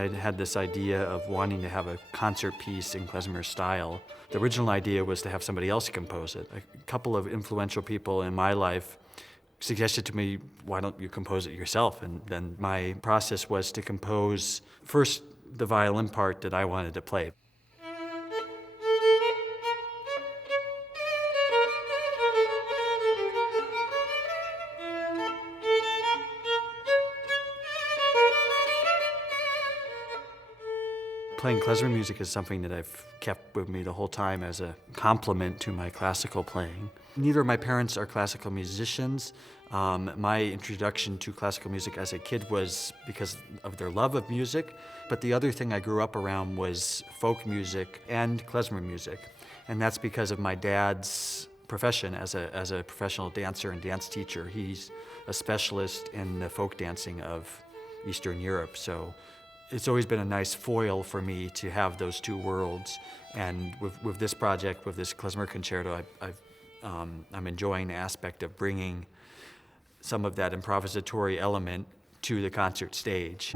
I had this idea of wanting to have a concert piece in klezmer style. The original idea was to have somebody else compose it. A couple of influential people in my life suggested to me, why don't you compose it yourself? And then my process was to compose first the violin part that I wanted to play. Playing klezmer music is something that I've kept with me the whole time as a complement to my classical playing. Neither of my parents are classical musicians. My introduction to classical music as a kid was because of their love of music, but the other thing I grew up around was folk music and klezmer music. And that's because of my dad's profession as a professional dancer and dance teacher. He's a specialist in the folk dancing of Eastern Europe. So it's always been a nice foil for me to have those two worlds. And with this project, with this klezmer concerto, I'm enjoying the aspect of bringing some of that improvisatory element to the concert stage.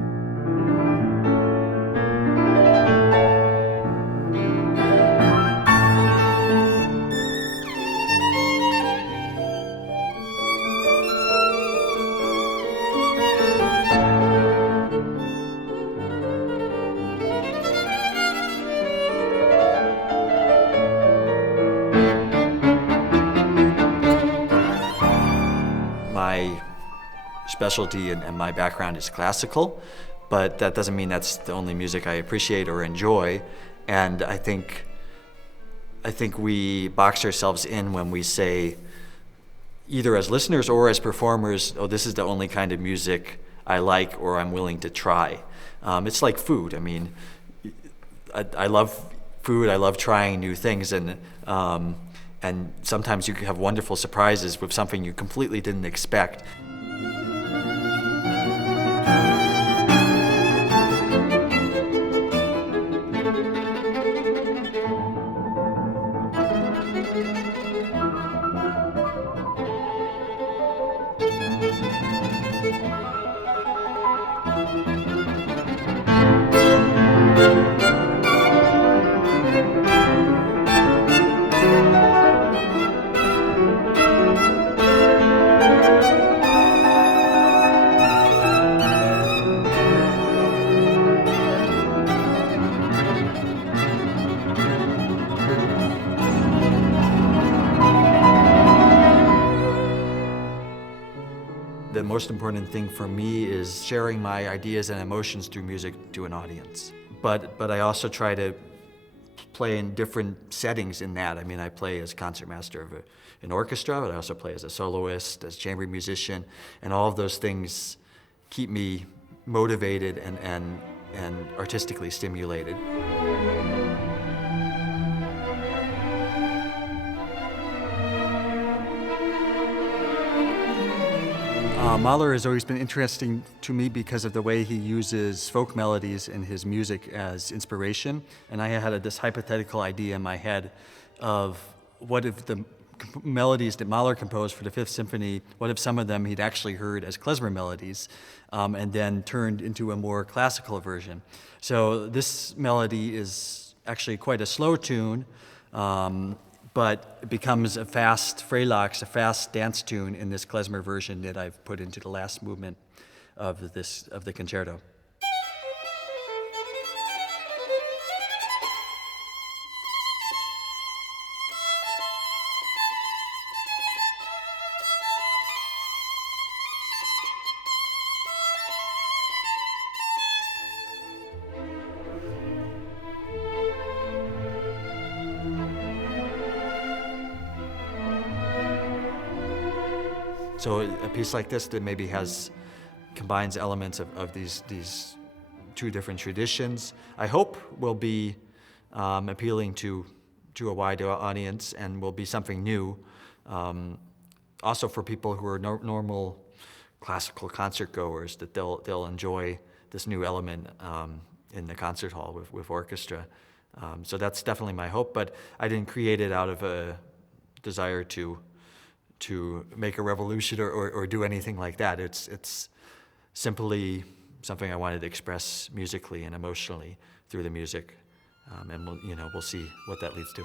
My specialty and my background is classical, but that doesn't mean that's the only music I appreciate or enjoy. And I think we box ourselves in when we say, either as listeners or as performers, oh, this is the only kind of music I like or I'm willing to try. It's like food. I mean, I love food. I love trying new things, and sometimes you can have wonderful surprises with something you completely didn't expect. The most important thing for me is sharing my ideas and emotions through music to an audience. But I also try to play in different settings in that. I mean, I play as concertmaster of an orchestra, but I also play as a soloist, as a chamber musician, and all of those things keep me motivated and artistically stimulated. Mahler has always been interesting to me because of the way he uses folk melodies in his music as inspiration. And I had this hypothetical idea in my head of what if the melodies that Mahler composed for the Fifth Symphony, what if some of them he'd actually heard as klezmer melodies and then turned into a more classical version. So this melody is actually quite a slow tune, but it becomes a fast Freilachs, a fast dance tune in this klezmer version that I've put into the last movement of the concerto. So a piece like this that maybe combines elements of these two different traditions, I hope will be appealing to a wide audience and will be something new. Also for people who are normal classical concert goers, that they'll enjoy this new element in the concert hall with orchestra. So that's definitely my hope, but I didn't create it out of a desire to make a revolution or do anything like that. It's simply something I wanted to express musically and emotionally through the music. And we'll see what that leads to.